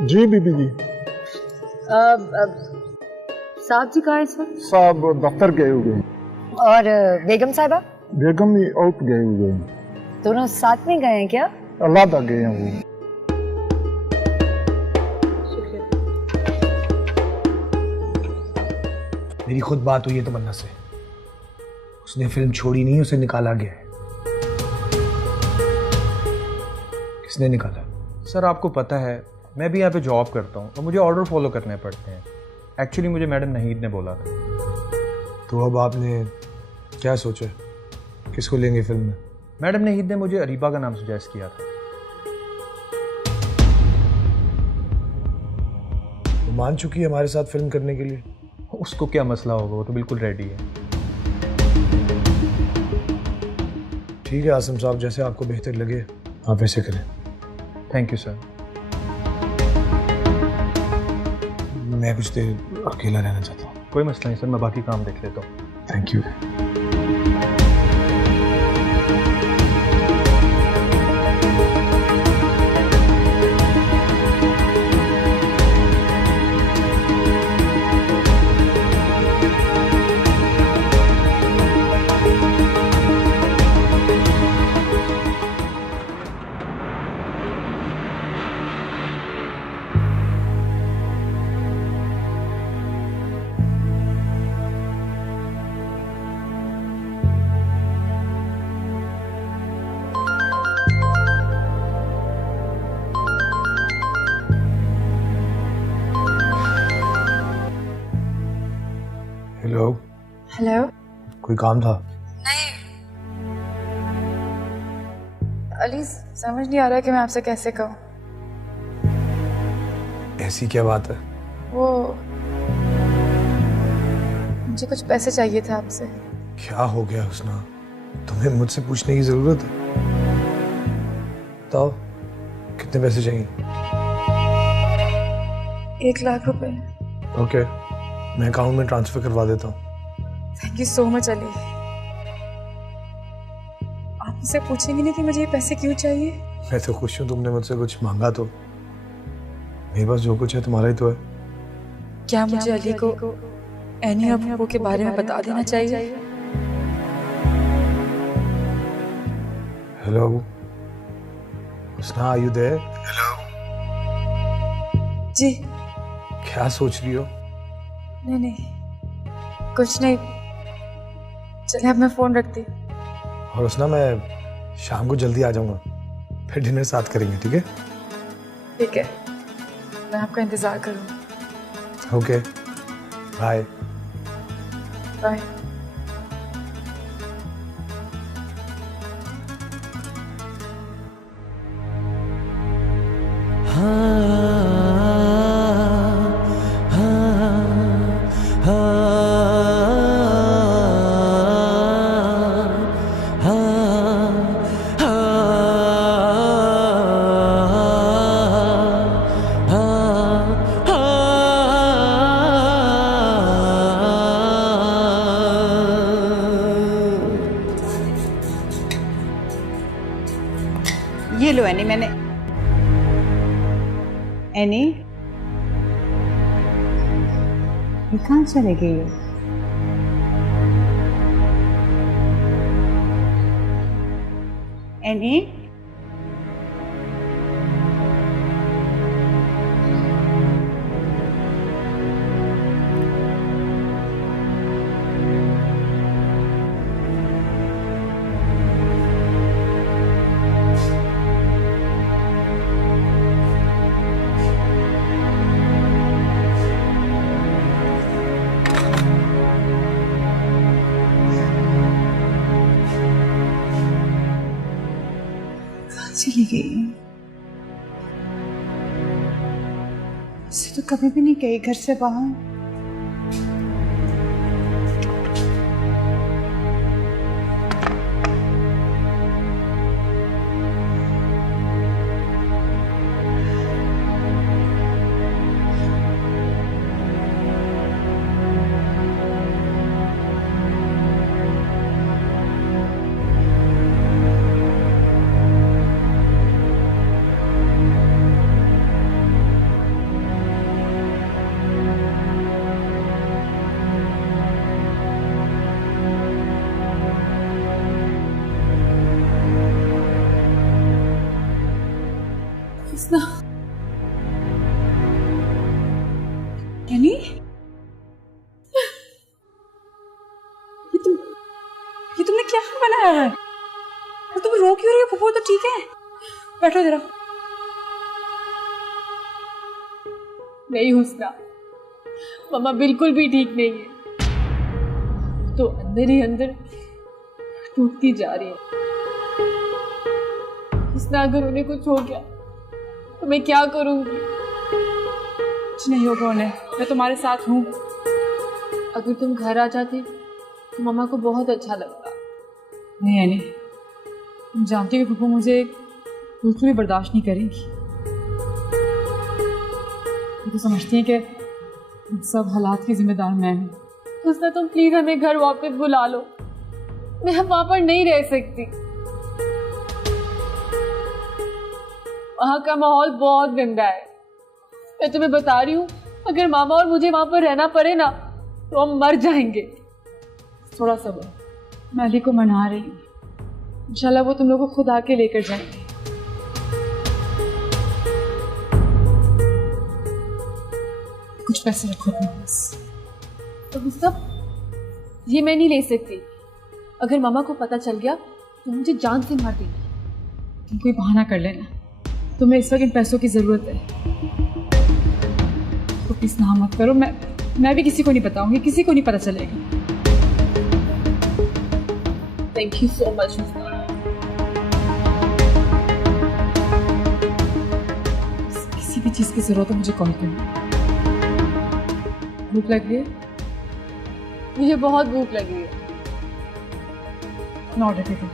जी बीबी जी। साहब जी कहाँ है इस वक्त? साहब दफ्तर गए हुए हैं। और बेगम साहिबा? बेगम भी आउट गए हुए हैं। दोनों साथ में गए हैं क्या? अल्लाह गए हैं वो। मेरी खुद बात हुई है तमन्ना से। उसने फिल्म छोड़ी नहीं, उसे निकाला गया है। किसने निकाला? सर आपको पता है मैं भी यहाँ पे जॉब करता हूँ तो मुझे ऑर्डर फॉलो करने पड़ते हैं। एक्चुअली मुझे मैडम नहीद ने बोला था। तो अब आपने क्या सोचा, किसको लेंगे फिल्म में? मैडम नहीद ने मुझे अरीबा का नाम सजेस्ट किया था। वो मान चुकी है हमारे साथ फिल्म करने के लिए। उसको क्या मसला होगा, वो तो बिल्कुल रेडी है। ठीक है आसिम साहब, जैसे आपको बेहतर लगे आप ऐसे करें। Thank you sir. मैं कुछ देर अकेला रहना चाहता हूँ। कोई मसला नहीं सर, मैं बाकी काम देख लेता हूँ। Thank you. हेलो। हेलो। कोई काम था? नहीं अली, समझ नहीं आ रहा है कि मैं आपसे कैसे कहूँ। ऐसी क्या बात है? वो मुझे कुछ पैसे चाहिए थे आपसे। क्या हो गया हुस्ना, तुम्हें मुझसे पूछने की जरूरत है? बताओ कितने पैसे चाहिए? 1 लाख रुपए। ओके, मैं अकाउंट में ट्रांसफर करवा देता हूँ। Thank you so much Ali. आप मुझसे पूछेंगे नहीं कि मुझे ये पैसे क्यों चाहिए? मैं तो खुश हूँ तुमने मुझसे कुछ मांगा तो। मेरे पास जो कुछ है तुम्हारा ही तो है। क्या मुझे अली को एनी और पप्पू के बारे में बता देना चाहिए? Hello Husna, are you there? Hello जी। क्या सोच रही हो? नहीं नहीं कुछ नहीं, चले अब मैं फोन रखती। और हुस्ना, मैं शाम को जल्दी आ जाऊंगा, फिर डिनर साथ करेंगे, ठीक है? ठीक है, मैं आपका इंतजार करूँगी। Okay bye. बाय। ये लो एनी, मैंने एनी ये कहाँ चले गई? एनी चली गई? इसे तो कभी भी नहीं गई घर से बाहर। हुस्ना, यानी ये तुमने क्या बनाया है? और तुम रो क्यों रही हो? फुफू तो ठीक है, बैठो जरा। नहीं हुस्ना, मम्मा बिल्कुल भी ठीक नहीं है, तो अंदर ही अंदर टूटती जा रही है। हुस्ना, अगर उन्हें कुछ हो गया तो मैं क्या करूंगी? कुछ नहीं होगा उन्हें, मैं तुम्हारे साथ हूँ। अगर तुम घर आ जाती तो मम्मा को बहुत अच्छा लगता। नहीं यानी तुम जानती हो फुफू मुझे बिल्कुल भी बर्दाश्त नहीं करेंगी। वो तो समझती हैं कि इन सब हालात की जिम्मेदार मैं हूँ। हुस्ना, तुम प्लीज हमें घर वापस बुला लो, मैं अब वहां पर नहीं रह सकती। वहां का माहौल बहुत गंदा है, मैं तुम्हें बता रही हूँ। अगर मामा और मुझे वहां पर रहना पड़े ना तो हम मर जाएंगे। थोड़ा सब्र, मैं अली को मना रही हूँ, इंशाल्लाह वो तुम लोगों को खुद आके लेकर जाएंगे। कुछ पैसे रखो अपने पास। तो हुस्ना, ये मैं नहीं ले सकती। अगर मामा को पता चल गया तो मुझे जान से मार देगी। तुम कोई बहाना कर लेना, तुम्हें इस वक्त इन पैसों की जरूरत है। तो प्लीज ना मत करो, मैं भी किसी को नहीं बताऊंगी, किसी को नहीं पता चलेगा। थैंक यू सो मच हुस्ना। किसी भी चीज की जरूरत है मुझे कॉल करना। भूख लग रही है? मुझे बहुत भूख लगी है। मैं ऑर्डर दे दूँ।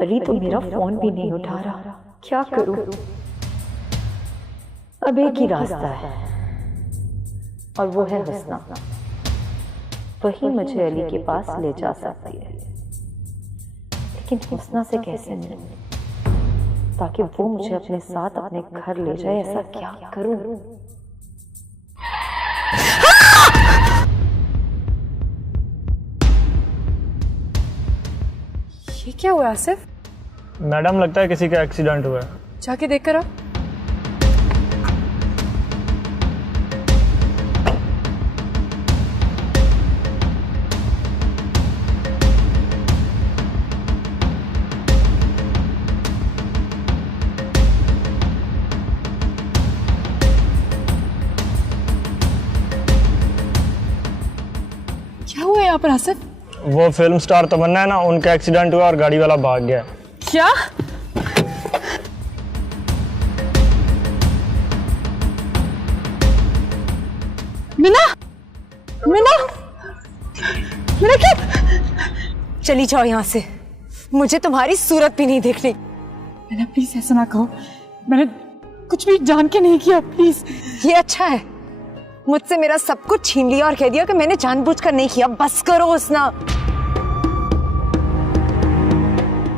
अली तो मेरा फोन भी नहीं उठा रहा, क्या करूं? अब एक ही रास्ता है और वो है हुस्ना। वही मुझे अली के पास ले जा सकती है, लेकिन हुस्ना से कैसे मिलूं ताकि वो मुझे अपने साथ अपने घर ले जाए? ऐसा क्या करूं? ये क्या हुआ आसिफ? मैडम, लगता है किसी का एक्सीडेंट हुआ है। जाके देख कर आओ। क्या हुआ यहाँ पर आसिफ? वो फिल्म स्टार तमन्ना है ना, उनका एक्सीडेंट हुआ और गाड़ी वाला भाग गया। क्या? मीना, मीना, मीना क्या? चली जाओ यहाँ से, मुझे तुम्हारी सूरत भी नहीं देखनी। मीना प्लीज ऐसा ना कहो, मैंने कुछ भी जान के नहीं किया, प्लीज। ये अच्छा है, मुझसे मेरा सब कुछ छीन लिया और कह दिया कि मैंने जानबूझकर नहीं किया। बस करो हुस्ना,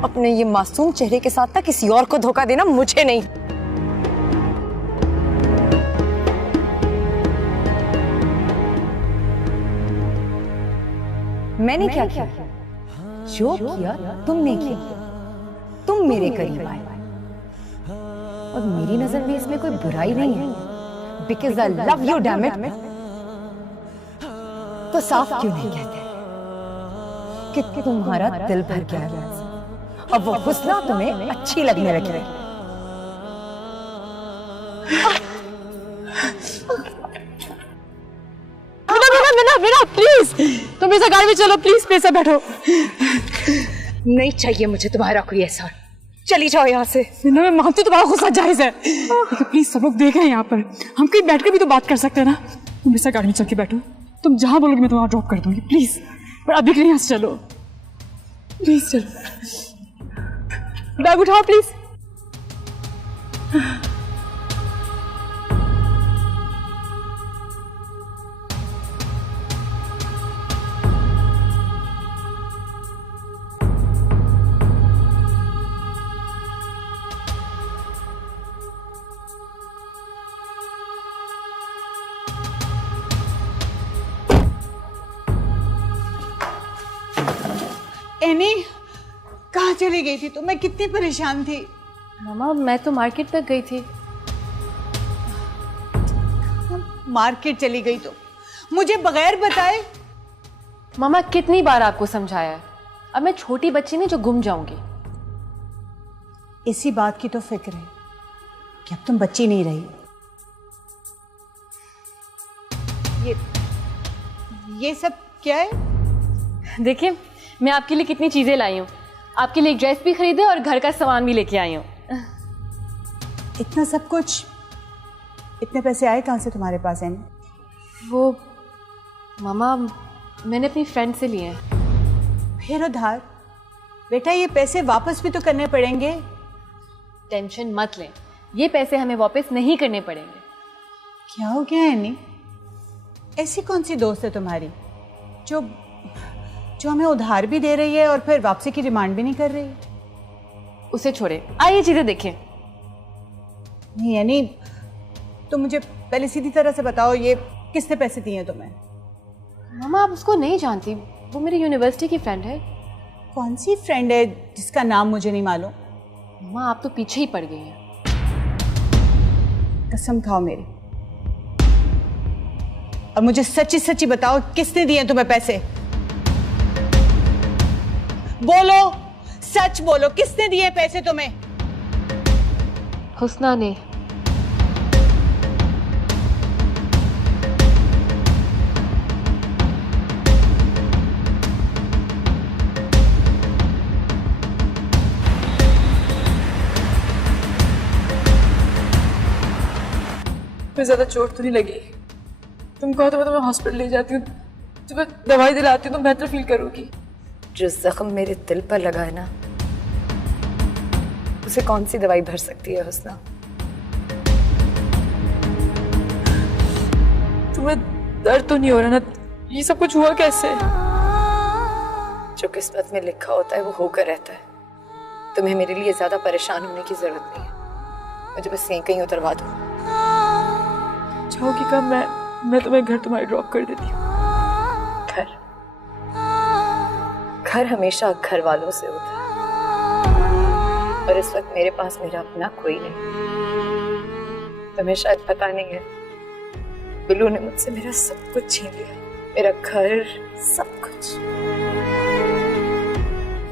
अपने ये मासूम चेहरे के साथ ना किसी और को धोखा देना मुझे नहीं। मैंने क्या किया? जो किया तुमने किया। तुम मेरे करीब आए और मेरी नजर में इसमें कोई बुराई नहीं है, because I love you damn it. तो साफ क्यों नहीं कहते कि तुम्हारा दिल भर गया है और वो हुस्ना तुम्हें अच्छी लगने लगी। मीना प्लीज तुम मेरे साथ गाड़ी में चलो, प्लीज मेरे साथ बैठो। नहीं चाहिए मुझे तुम्हारा कोई एहसान, चली जाओ यहाँ से। मीना मैं मानती हूँ तुम्हारा गुस्सा जायज है, लेकिन प्लीज सब लोग देख रहे हैं यहाँ पर, हम कहीं बैठ कर भी तो बात कर सकते हैं ना। तुम मेरे साथ गाड़ी में चल के बैठो, तुम जहाँ बोलोगे मैं तुम्हारा ड्रॉप कर दूंगी प्लीज, पर अभी के लिए यहाँ से चलो प्लीज। चलो बैग उठाओ प्लीज। एनी कहाँ चली गई थी? तो मैं कितनी परेशान थी। मामा मैं तो मार्केट तक गई थी। मार्केट चली गई तो मुझे बगैर बताए? मामा कितनी बार आपको समझाया है, अब मैं छोटी बच्ची नहीं जो गुम जाऊंगी। इसी बात की तो फिक्र है कि अब तुम बच्ची नहीं रही। ये सब क्या है? देखिए मैं आपके लिए कितनी चीजें लाई हूँ, आपके लिए एक ड्रेस भी खरीदे और घर का सामान भी लेके आई हूँ। इतना सब कुछ, इतने पैसे आए कहाँ से तुम्हारे पास? एनी वो मामा मैंने अपनी फ्रेंड से लिए हैं। फिर उधार? बेटा ये पैसे वापस भी तो करने पड़ेंगे। टेंशन मत लें, ये पैसे हमें वापस नहीं करने पड़ेंगे। क्या हो गया एनी? ऐसी कौन सी दोस्त है तुम्हारी जो हमें उधार भी दे रही है और फिर वापसी की डिमांड भी नहीं कर रही? उसे छोड़े, आइए चीजें देखें। नहीं यानी तो मुझे पहले सीधी तरह से बताओ, ये किसने पैसे दिए हैं तुम्हें? मामा आप उसको नहीं जानती, वो मेरी यूनिवर्सिटी की फ्रेंड है। कौन सी फ्रेंड है जिसका नाम मुझे नहीं मालूम? मामा आप तो पीछे ही पड़ गई हैं। कसम खाओ मेरी, और मुझे सच्ची सच्ची बताओ किसने दिए तुम्हें पैसे? बोलो, सच बोलो, किसने दिए पैसे तुम्हें? हुस्ना ने। फिर ज्यादा चोट तो नहीं लगी? तुम कहो तो मैं तुम्हें हॉस्पिटल ले जाती हूँ, तुम्हें दवाई दिलाती हूँ, तुम बेहतर फील करोगी। जो जख्म मेरे दिल पर लगा है ना, उसे कौन सी दवाई भर सकती है हुस्ना? तुम्हें दर्द तो नहीं हो रहा ना? ये सब कुछ हुआ कैसे? जो किस्मत में लिखा होता है वो होकर रहता है। तुम्हें मेरे लिए ज्यादा परेशान होने की जरूरत नहीं है, मुझे बस यहीं कहीं उतरवा दो। चाहोगी कब मैं तुम्हें घर तुम्हारी ड्रॉप कर देती हूँ। घर हमेशा घर वालों से होता है, और इस वक्त मेरे पास मेरा अपना कोई नहीं। तुम्हें शायद पता नहीं है, बिल्लू ने मुझसे मेरा सब कुछ छीन लिया, मेरा घर, सब कुछ।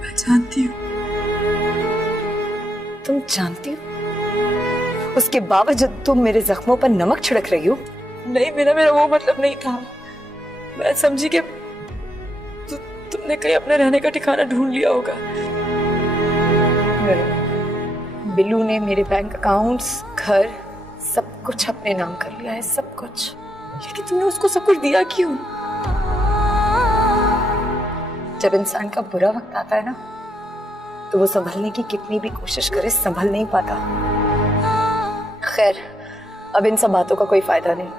मैं जानती हूँ। तुम जानती हो? उसके बावजूद तुम मेरे जख्मों पर नमक छिड़क रही हो? नहीं मेरा वो मतलब नहीं था। मैं समझी कि तुमने कहीं अपने रहने का ठिकाना ढूंढ लिया होगा। बिल्लू ने मेरे बैंक अकाउंट्स, घर, सब कुछ अपने नाम कर लिया है, सब कुछ। लेकिन तुमने उसको सब कुछ दिया क्यों? जब इंसान का बुरा वक्त आता है ना, तो वो संभलने की कितनी भी कोशिश करे, संभल नहीं पाता। खैर, अब इन सब बातों का कोई फायदा नहीं,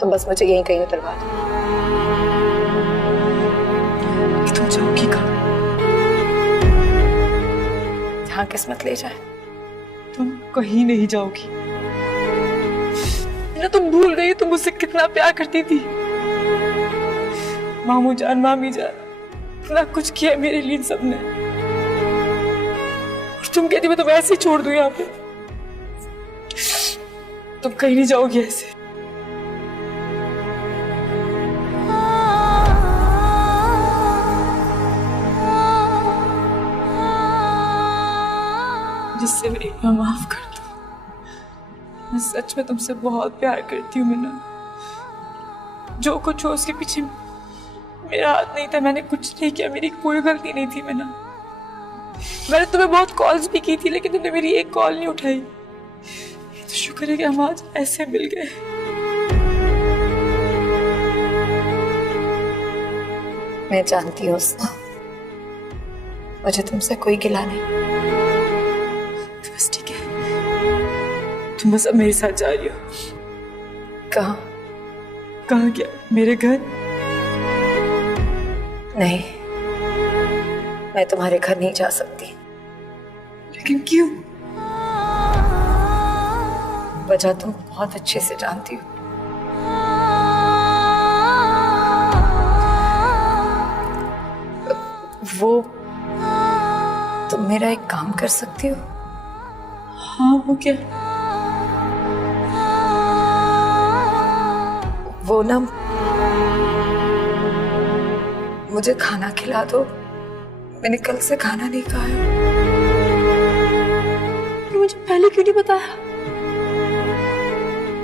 तुम बस मुझे यहीं कहीं उतरवा दो। तुम जाओगी कहाँ? जहाँ किस्मत ले जाए। तुम कहीं नहीं जाओगी ना। तुम भूल गई तुम मुझसे कितना प्यार करती थी। मामू जान, मामी जान, इतना कुछ किया मेरे लिए इन सबने, और तुम कहती मैं तुम्हें ऐसे ही छोड़ दूं यहाँ पे। तुम कहीं नहीं जाओगी ऐसे। मुझसे एक बार माफ कर दो। मैं सच में तुमसे बहुत प्यार करती हूँ मीना। जो कुछ हो उसके पीछे मेरा हाथ नहीं था, मैंने कुछ नहीं किया, मेरी कोई गलती नहीं थी मीना। मैंने तुम्हें बहुत कॉल्स भी की थी लेकिन तुमने मेरी एक कॉल नहीं उठाई। तो शुक्र है कि हम आज ऐसे मिल गए। मैं जानती हूँ हुस्ना, मुझे तुमसे कोई गिला नहीं। तो बस ठीक है, तुम बस अब मेरे साथ जा रही हो। कहाँ? कहाँ क्या? मेरे घर? नहीं, मैं तुम्हारे घर नहीं जा सकती। लेकिन क्यों? वजह तुम बहुत अच्छे से जानती हो। वो तुम मेरा एक काम कर सकती हो? हाँ, वो क्या? वो ना मुझे खाना खिला दो, मैंने कल से खाना नहीं खाया। मुझे पहले क्यों नहीं बताया?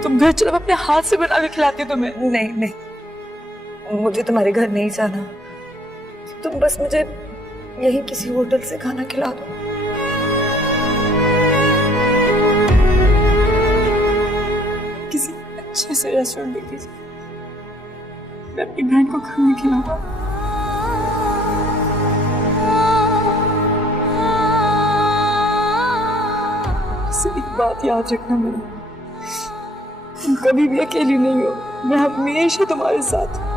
तुम घर चलो, अपने हाथ से बना के खिलाती हो तुम्हें। नहीं नहीं, मुझे तुम्हारे घर नहीं जाना, तुम बस मुझे यहीं किसी होटल से खाना खिला दो। किसी अच्छे से रेस्टोरेंट देख लीजिए, मैं अपनी बहन को खाना खिलाऊंगा। एक बात याद रखना मेरी, तुम कभी भी अकेली नहीं हो, मैं हमेशा तुम्हारे साथ हूं।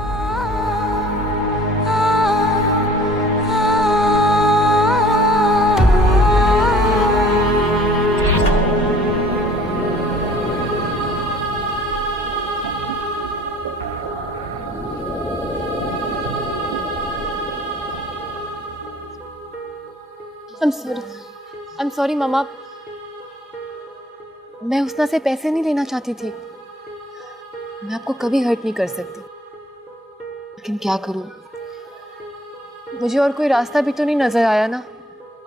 I'm sorry मामा, मैं हुस्ना से पैसे नहीं लेना चाहती थी। मैं आपको कभी हर्ट नहीं कर सकती, लेकिन क्या करूं, मुझे और कोई रास्ता भी तो नहीं नजर आया ना।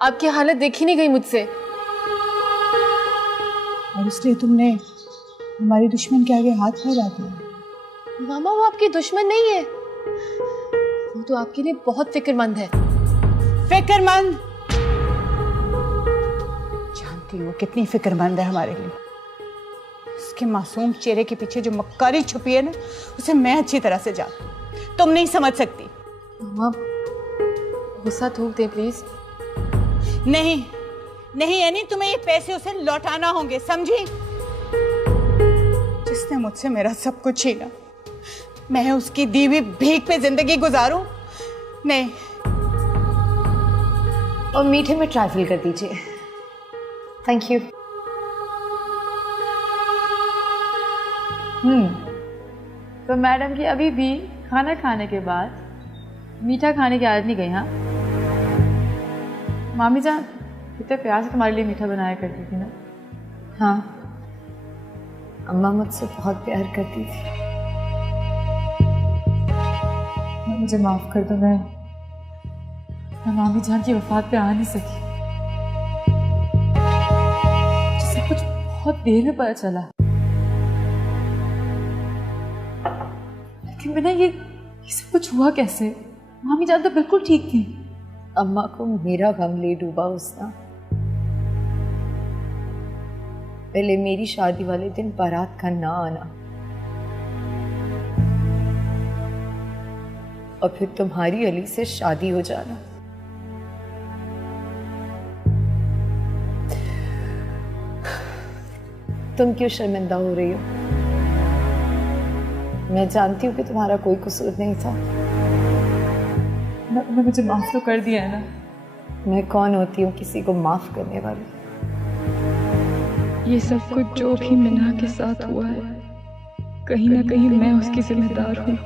आपकी हालत देखी नहीं गई मुझसे। और इसलिए तुमने हमारी दुश्मन के आगे हाथ फैला दिया। मामा, वो आपकी दुश्मन नहीं है, वो तो आपके लिए बहुत फिक्रमंद है। फिक्रमंद? जानती हो कितनी फिक्रमंद है हमारे लिए। उसके मासूम चेहरे के पीछे जो मक्कारी छुपी है ना, उसे मैं अच्छी तरह से जानती हूं, तुम नहीं समझ सकती। मामा, गुस्सा थूक दे प्लीज। नहीं नहीं यानी तुम्हें ये पैसे उसे लौटाना होंगे, समझी? जिसने मुझसे मेरा सब कुछ छीना, मैं उसकी दी हुई भीख पे जिंदगी गुजारूं? नहीं। और मीठे में ट्राइफल कर दीजिए। Thank you. तो मैडम की अभी भी खाना खाने के बाद मीठा खाने की आदत नहीं गई? हाँ मामी जान, कितने प्यार से तुम्हारे लिए मीठा बनाया करती थी ना। हाँ, अम्मा मुझसे बहुत प्यार करती थी। मुझे माफ कर दो, मैं मामी जान की वफात पे आ नहीं सकी। सब कुछ बहुत देर में पता चला, लेकिन बिना ये सब कुछ हुआ कैसे? मामी जान तो बिल्कुल ठीक थी। अम्मा को मेरा गम ले डूबा हुस्ना। पहले मेरी शादी वाले दिन बारात का ना आना, और फिर तुम्हारी अली से शादी हो जाना। तुम क्यों शर्मिंदा हो रही हो? मैं जानती हूँ कि तुम्हारा कोई कसूर नहीं था। मैं मुझे माफ तो कर दिया है ना। मैं कौन होती हूँ किसी को माफ करने वाली? ये सब कुछ जो भी मिना के साथ हुआ है, कहीं ना कहीं मैं उसकी जिम्मेदार हूँ।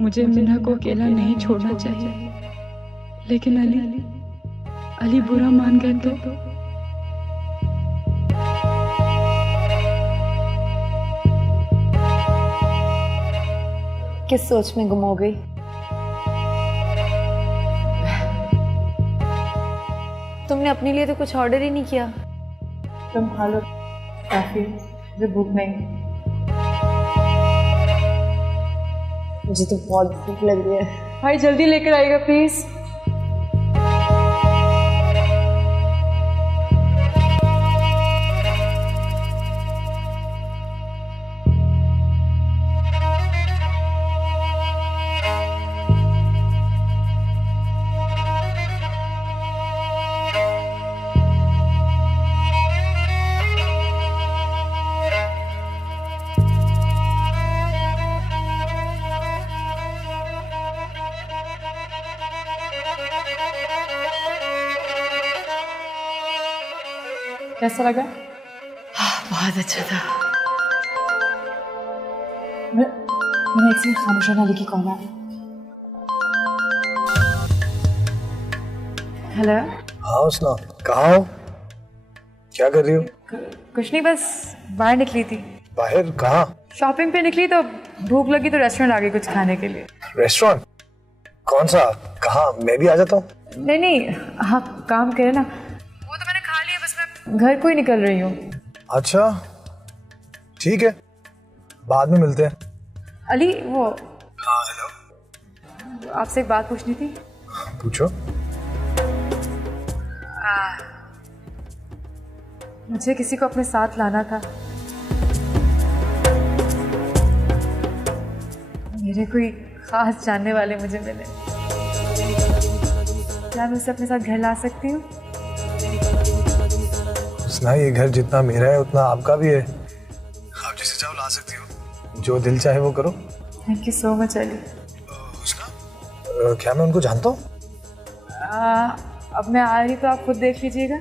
मुझे मिना को अकेला नहीं छोड़ना चाहिए, लेकिन अली बुरा मान गए तो? किस सोच में गुम हो गई? तुमने अपने लिए तो कुछ ऑर्डर ही नहीं किया। तुम खा लो, काफी मुझे भूख नहीं। मुझे तो बहुत भूख लग रही है। भाई जल्दी लेकर आइएगा प्लीज। कैसा लगा? बहुत अच्छा था। मैंने एक सेकंड खामोश अली की कॉल आ रही। हेलो। हाँ उसना, कहाँ हो? क्या कर रही हो? कुछ नहीं, बस बाहर निकली थी। बाहर कहाँ? शॉपिंग पे निकली तो भूख लगी तो रेस्टोरेंट आ गई कुछ खाने के लिए। रेस्टोरेंट? कौन सा? कहाँ? मैं भी आ जाता हूँ। नहीं, हाँ काम करे ना, वो तो मैंने खा लिया, बस मैं घर को ही निकल रही हूँ। अच्छा ठीक है, बाद में मिलते हैं। अली वो हाँ हेलो, आपसे एक बात पूछनी थी। पूछो। मुझे किसी को अपने साथ लाना था। मेरे कोई खास जानने वाले मुझे मिले, क्या मैं उसे अपने साथ घर ला सकती हूँ? उसना, ये घर जितना मेरा है उतना आपका भी है, आप जिसे चाहो ला सकती हो, जो दिल चाहे वो करो। Thank you so much Ali. उसना, क्या मैं उनको जानता हूँ? अब मैं आ रही तो आप खुद देख लीजिएगा।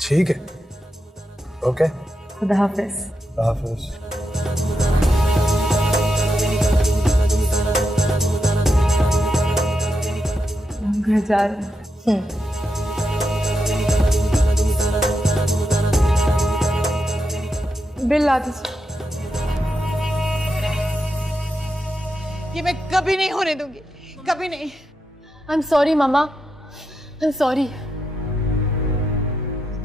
ठीक है, ओके, खुदा हाफिज। खुदा हाफिज। हम घर जा रहे हैं। बिल ला दीजिए। ये मैं कभी नहीं होने दूंगी, कभी नहीं। आई am sorry mama, I am sorry.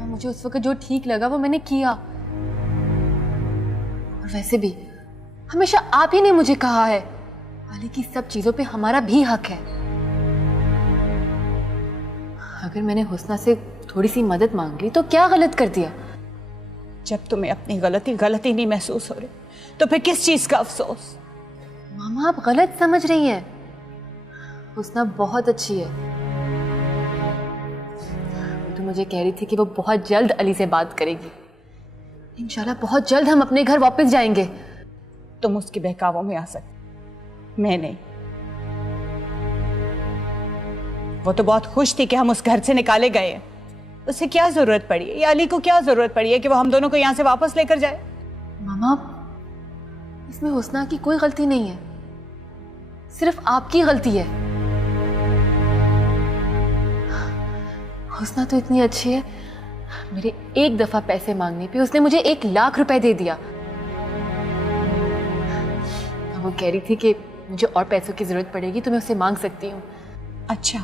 मुझे उस वक्त जो ठीक लगा वो मैंने किया, और वैसे भी हमेशा आप ही ने मुझे कहा है अली की सब चीजों पे हमारा भी हक है। अगर मैंने हुस्ना से थोड़ी सी मदद मांग ली तो क्या गलत कर दिया? जब तुम्हें अपनी गलती नहीं महसूस हो रही तो फिर किस चीज का अफसोस? मामा आप गलत समझ रही हैं। हुस्ना बहुत अच्छी है। वो तो मुझे कह रही थी कि वो बहुत जल्द अली से बात करेगी। इंशाल्लाह बहुत जल्द हम अपने घर वापस जाएंगे। तुम उसके बहकावों में आ सकते, मैं नहीं। वो तो बहुत खुश थी कि हम उस घर से निकाले गए। उसे क्या जरूरत पड़ी है, या अली को क्या जरूरत पड़ी है कि वो हम दोनों को यहाँ से वापस लेकर जाए? मामा इसमें हुस्ना की कोई गलती नहीं है, सिर्फ आपकी गलती है। हुस्ना तो इतनी अच्छी है, मेरे एक दफा पैसे मांगने पे उसने मुझे 1 लाख रुपए दे दिया। वो कह रही थी कि मुझे और पैसों की जरूरत पड़ेगी तो मैं उससे मांग सकती हूँ। अच्छा,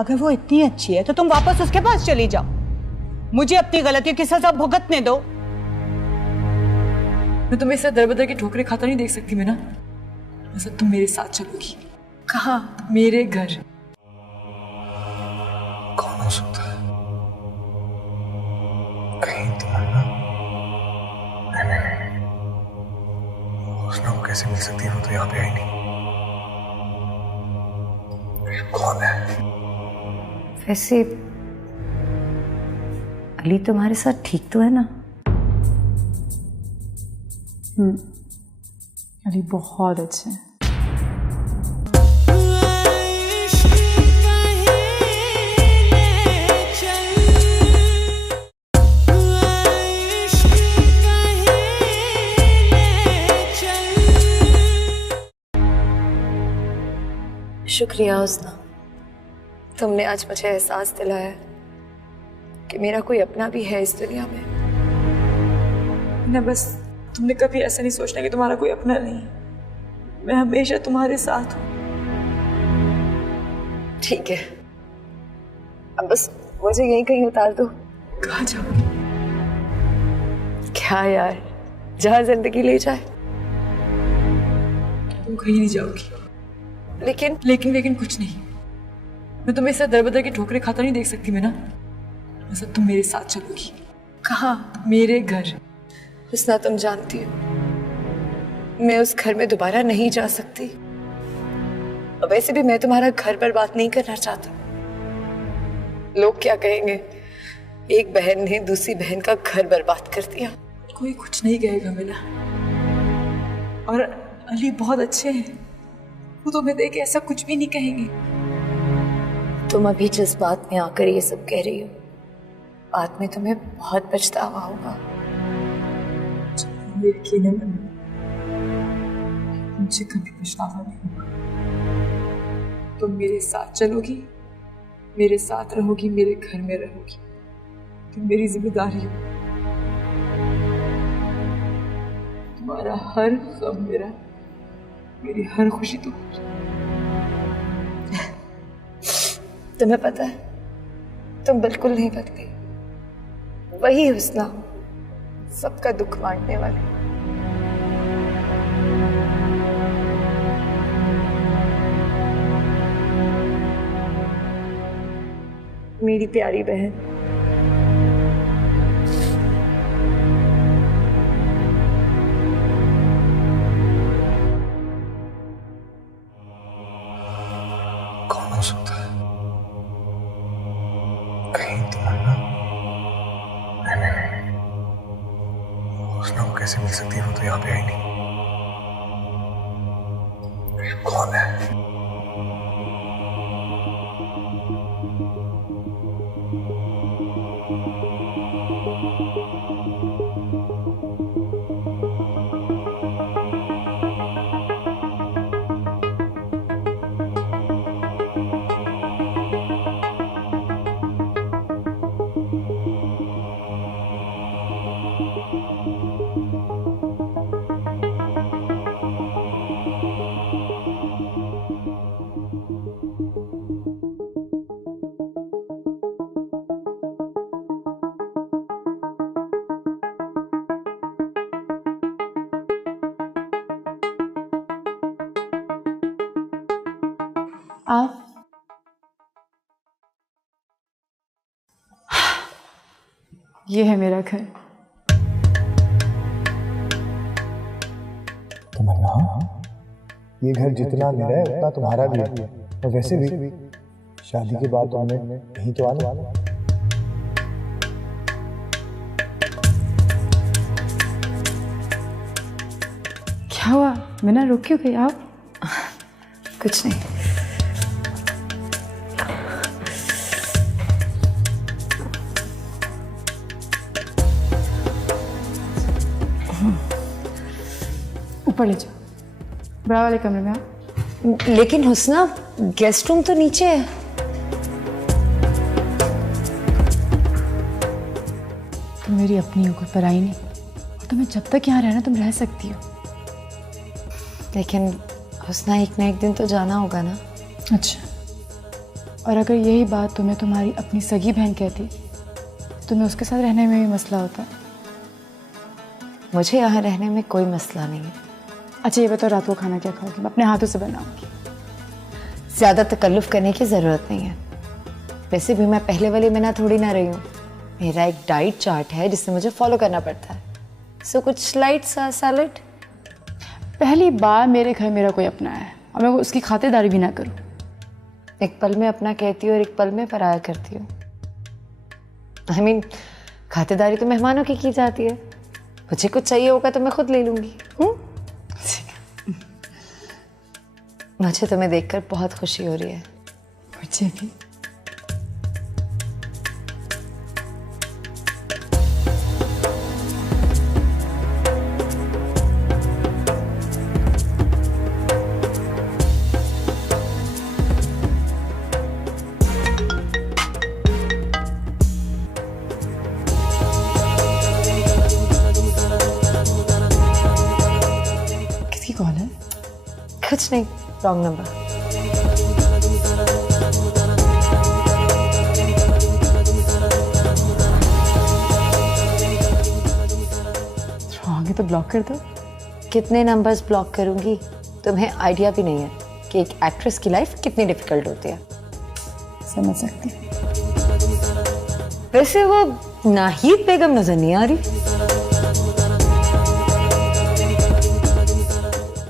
अगर वो इतनी अच्छी है तो तुम वापस उसके पास चली जाओ, मुझे अपनी गलतियों की सजा भुगतने दो। मैं तुम्हें इसे दर बदर की ठोकरें खाता नहीं देख सकती। मैं ना, वैसे तुम मेरे साथ चलोगी। कहाँ? मेरे घर। कौन हो सकता है? कहीं तुम्हारा? नहीं, उसने वो कैसे मिल सकती है? वो तो यहाँ पे आई नहीं। कौन है? वैसे अली तुम्हारे साथ ठीक तो है ना? अली बहुत अच्छे हैं। शुक्रिया हुस्ना, तुमने आज मुझे एहसास दिलाया कि मेरा कोई अपना भी है इस दुनिया में। ना बस तुमने कभी ऐसा नहीं सोचना कि तुम्हारा कोई अपना नहीं है। मैं हमेशा तुम्हारे साथ हूँ। ठीक है, अब बस मुझे यहीं कहीं उतार दो। कहाँ जाओगी? क्या यार, जहाँ जिंदगी ले जाए। तुम कहीं नहीं जाओगी। लेकिन लेकिन कुछ नहीं। मैं तुम्हें इस दर बदर की ठोकरें खाता नहीं देख सकती मैं ना। बस अब तुम मेरे साथ चलोगी। कहाँ? मेरे घर। हुस्ना, तुम जानती हो मैं उस घर में दोबारा नहीं जा सकती। और वैसे भी मैं तुम्हारा घर बर्बाद नहीं करना चाहता। लोग क्या कहेंगे, एक बहन ने दूसरी बहन का घर बर्बाद कर दिया। कोई कुछ नहीं कहेगा मिला। और अली बहुत अच्छे हैं, वो तुम्हें देख ऐसा कुछ भी नहीं कहेंगे। तुम अभी जिस बात में आकर ये सब कह रही हो, बाद में तुम्हें बहुत पछतावा होगा। यकीन है मुझे कभी पछतावा नहीं होगा। तुम मेरे साथ चलोगी, मेरे साथ रहोगी, मेरे घर में रहोगी। तुम मेरी जिम्मेदारी हो। तुम्हारा हर गम मेरा, मेरी हर खुशी तुम्हारी। तुम्हें पता है, तुम बिल्कुल नहीं बदली। वही हुस्ना, सबका दुख बांटने वाली। मेरी प्यारी बहन। कौन हो सकता है? कहीं तमन्ना? नहीं। हुस्ना को कैसे मिल सकती है? वो तो यहाँ पे आई नहीं। कौन है? आप ये है मेरा घर। तमन्ना, ये घर जितना मेरा है उतना तुम्हारा भी है। और वैसे भी शादी के बाद तुमने यहीं तो आना। क्या हुआ? मैं ना रुक क्यों गई? आप? कुछ नहीं। ऊपर ले जाओ, बड़ा वाले कमरे में आप। लेकिन हुस्ना, गेस्ट रूम तो नीचे है। तुम मेरी अपनी हो, कोई पराई नहीं। और तुम्हें जब तक यहाँ रहना तुम रह सकती हो। लेकिन हुस्ना, एक ना एक दिन तो जाना होगा ना। अच्छा, और अगर यही बात तुम्हें तुम्हारी अपनी सगी बहन कहती तो तुम्हें उसके साथ रहने में भी मसला होता। मुझे यहाँ रहने में कोई मसला नहीं है। अच्छा ये बताओ, रात को खाना क्या खाओगी? मैं अपने हाथों से बनाऊंगी। ज़्यादा तकल्लुफ़ करने की ज़रूरत नहीं है। वैसे भी मैं पहले वाली में ना थोड़ी ना रही हूँ। मेरा एक डाइट चार्ट है जिसे मुझे फॉलो करना पड़ता है। सो कुछ लाइट सा सैलड। पहली बार मेरे घर मेरा कोई अपना है और मैं उसकी खातिरदारी भी ना करूँ। एक पल में अपना कहती हूँ और एक पल में पराया करती हूँ। I mean, खातिरदारी तो मेहमानों की जाती है। मुझे कुछ चाहिए होगा तो मैं खुद ले लूँगी। मुझे तुम्हें देखकर बहुत खुशी हो रही है। मुझे भी। किसकी कॉल है? कुछ नहीं, रॉन्ग नंबर। मांगे तो ब्लॉक कर दो। कितने नंबर्स ब्लॉक करूंगी? तुम्हें आइडिया भी नहीं है कि एक एक्ट्रेस की लाइफ कितनी डिफिकल्ट होती है। समझ सकती हूँ। वैसे वो नाहिद बेगम नजर नहीं आ रही।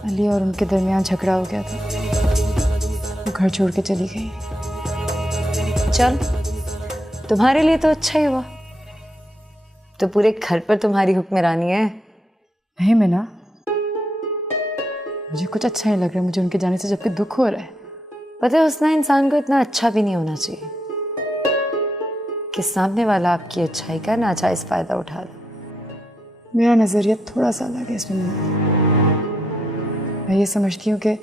अली और उनके दरमियान झगड़ा हो गया था, वो घर छोड़ के चली गई। चल, तुम्हारे लिए तो अच्छा ही हुआ, तो पूरे घर पर तुम्हारी हुक्मरानी है। नहीं मैना, मुझे कुछ अच्छा नहीं लग रहा है मुझे उनके जाने से, जबकि दुख हो रहा है। पता है हुस्ना, इंसान को इतना अच्छा भी नहीं होना चाहिए कि सामने वाला आपकी अच्छाई का नाजायज फायदा उठा ले। मेरा नजरिया थोड़ा सा अलग है इसमें। मैं ये समझती हूँ कि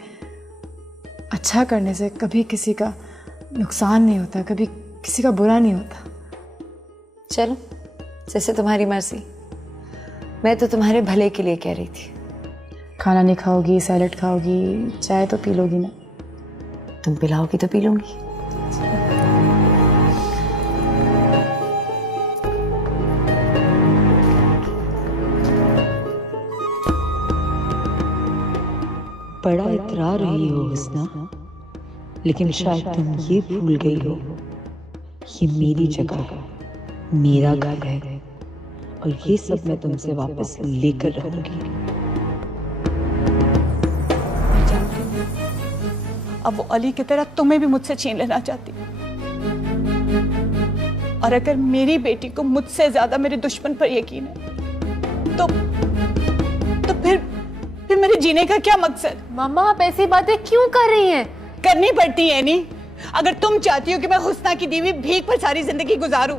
अच्छा करने से कभी किसी का नुकसान नहीं होता, कभी किसी का बुरा नहीं होता। चलो, जैसे तुम्हारी मर्जी। मैं तो तुम्हारे भले के लिए कह रही थी। खाना नहीं खाओगी, सैलेड खाओगी, चाय तो पी लोगी ना? तुम पिलाओगी तो पी लूंगी। बड़ा इतरा रही हो हुस्ना, लेकिन शायद तुम ये भूल गई हो, ये मेरी जगह है, मेरा घर है, और ये सब मैं तुमसे वापस लेकर रहूंगी। अब वो अली की तरह तुम्हें भी मुझसे छीन लेना चाहती, और अगर मेरी बेटी को मुझसे ज्यादा मेरे दुश्मन पर यकीन है तो फिर मेरे जीने का क्या मकसद? मामा आप ऐसी बातें क्यों कर रही हैं? करनी पड़ती है नहीं। अगर तुम चाहती हो कि मैं हुस्ना की दी हुई भीख पर सारी जिंदगी गुजारूं,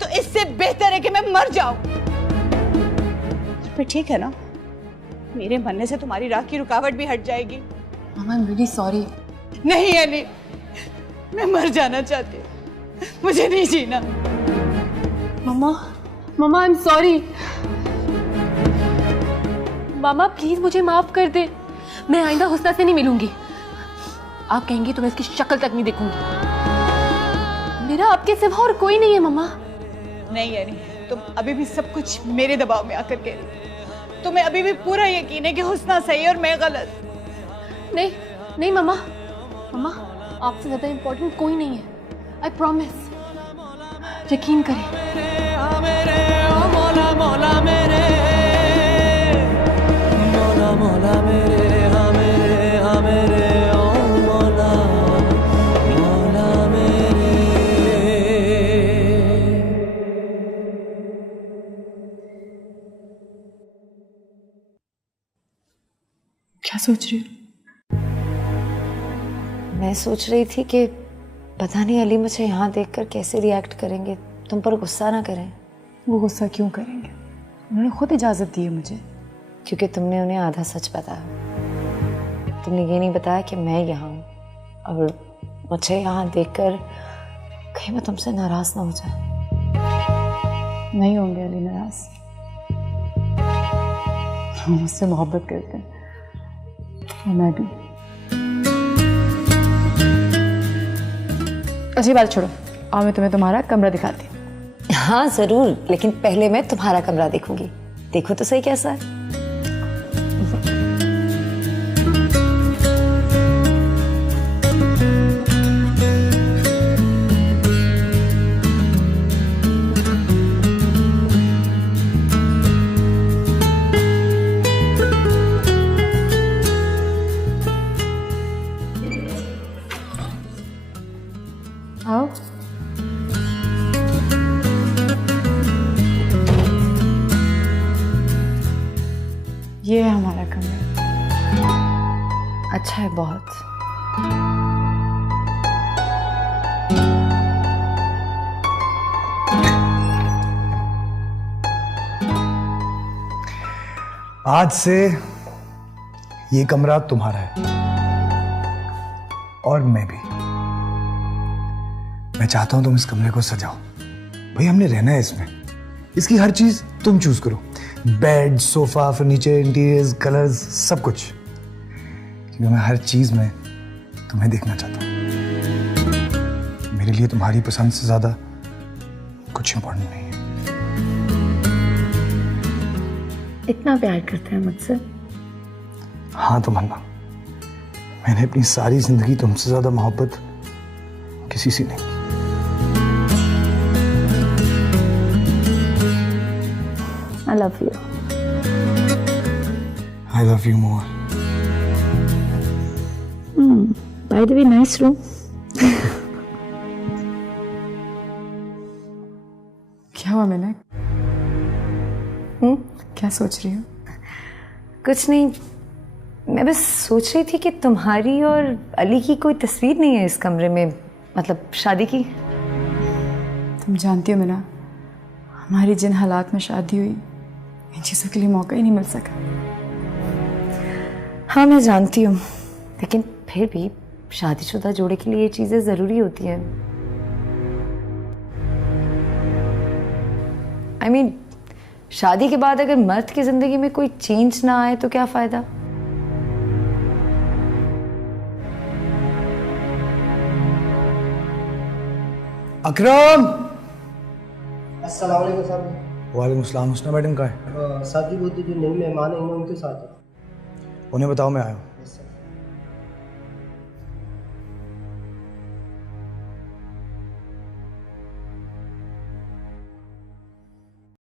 तो इससे बेहतर है कि मैं मर जाऊं। फिर ठीक है ना, मेरे मरने से तुम्हारी राह की रुकावट भी हट जाएगी। मामा आई एम रियली सॉरी। नहीं अली, मैं मर जाना चाहती हूँ, मुझे नहीं जीना। मामा आई एम सॉरी। मामा प्लीज मुझे माफ कर दे, मैं आइंदा हुस्ना से नहीं मिलूंगी। आप कहेंगी तो मैं इसकी शक्ल तक नहीं देखूंगी। मेरा आपके सिवा और कोई नहीं है मामा। नहीं अली, तुम अभी भी सब कुछ मेरे दबाव में आकर कह रही। तुम्हें अभी भी पूरा यकीन है कि हुस्ना सही और मैं गलत। नहीं नहीं मामा, मामा आपसे ज्यादा इम्पोर्टेंट कोई नहीं है, आई प्रॉमिस। यकीन करें। क्या सोच रही हो? मैं सोच रही थी कि पता नहीं अली मुझे यहाँ देखकर कैसे रिएक्ट करेंगे, तुम पर गुस्सा ना करें। वो गुस्सा क्यों करेंगे? उन्होंने खुद इजाजत दी है मुझे। क्योंकि तुमने उन्हें आधा सच बताया। तुमने ये नहीं बताया कि मैं यहाँ हूँ, और मुझे यहाँ देखकर कहीं मैं तुमसे नाराज ना हो जाए। नहीं होंगे अली नाराज, वो मुझसे मोहब्बत करते हैं और मैं भी। अच्छी बात छोड़ो, आओ मैं तुम्हें तुम्हारा कमरा दिखाती हूँ। हाँ जरूर, लेकिन पहले मैं तुम्हारा कमरा देखूंगी। देखो तो सही कैसा है। आओ। ये है हमारा कमरा। अच्छा है बहुत। आज से ये कमरा तुम्हारा है, और मैं भी। मैं चाहता हूं तुम इस कमरे को सजाओ। भाई हमने रहना है इसमें, इसकी हर चीज तुम चूज करो। Bed, sofa, furniture, interiors, colours, सब कुछ। क्योंकि मैं हर चीज में तुम्हें देखना चाहता हूं। मेरे लिए तुम्हारी पसंद से ज्यादा कुछ इंपॉर्टेंट नहीं है। इतना प्यार करते हैं मुझसे? हाँ तमन्ना, मैंने अपनी सारी जिंदगी तुमसे ज्यादा मोहब्बत किसी से नहीं की। I love you. I love you more. By the way, nice room. क्या हुआ मैंने? क्या सोच रही हो? कुछ नहीं, मैं बस सोच रही थी कि तुम्हारी और अली की कोई तस्वीर नहीं है इस कमरे में, मतलब शादी की। तुम जानती हो मीना, हमारी जिन हालात में शादी हुई, इन चीज़ों के लिए मौका ही नहीं मिल सका। हाँ मैं जानती हूँ, लेकिन फिर भी शादीशुदा जोड़े के लिए ये चीजें जरूरी होती हैं। I mean, शादी के बाद अगर मर्द की जिंदगी में कोई चेंज ना आए तो क्या फायदा? अकरम। अस्सलाम वालेकुम साहब। वालेकुम सलाम। हुस्ना मैडम का है? साहब जी वो जो नई मेहमान है उनके साथ है। उन्हें बताओ मैं आया हूँ।